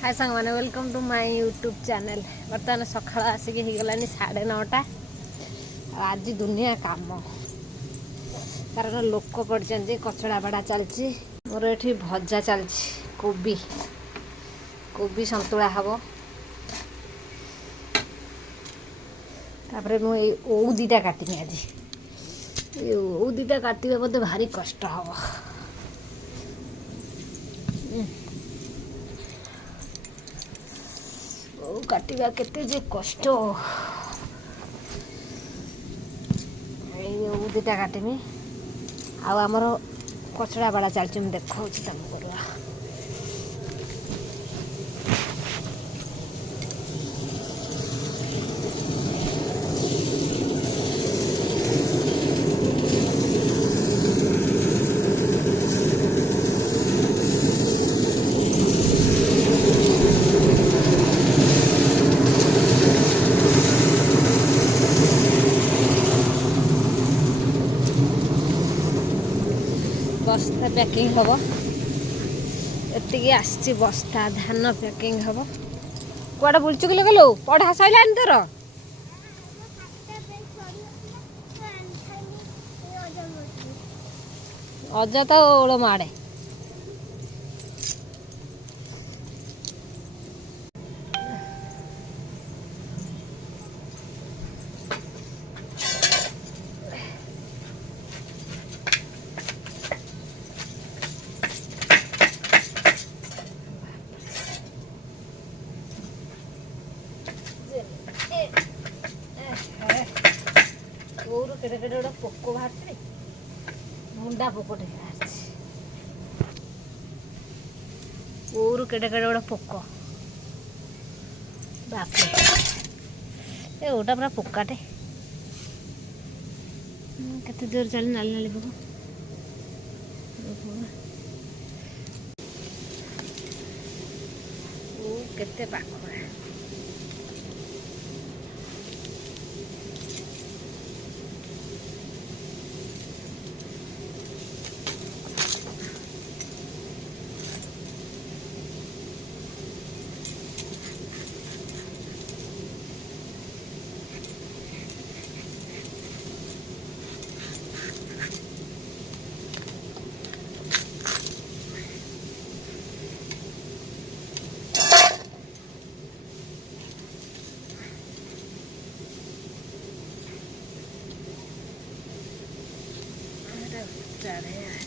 हाय सांग मैंने welcome to my YouTube channel. बर्तमान सका आसिक होगलानी 9:30। आज दुनिया काम कारण लोक पड़े कचड़ा बड़ा चलती। मोर ये भजा चलती कोबी कोबी संतुला हम। तापर मुझे ओ दीटा काटमी आज ओ दीटा काटे मत भारी कष्ट हम। काटिबा केते जे कष्ट। दुटा काटमी आमर कचड़ा बड़ा चलती मुझे देखा तुम करवा। बस्ता पैकिंग हम एति आसी बस्ता धान पैकिंग हम। कौड़ा बुलचु कि गलु पढ़ा सैला तोर अजा तो ओड़ माड़े केड़े केड़े गोटे पोक बाहर मुंडा पोकटे केड़े केड़े गोटे पोक बापरे गोटा पूरा पोकाटे केते जोर चली नाली नाली पोक केते पाखुड़ा चढ़े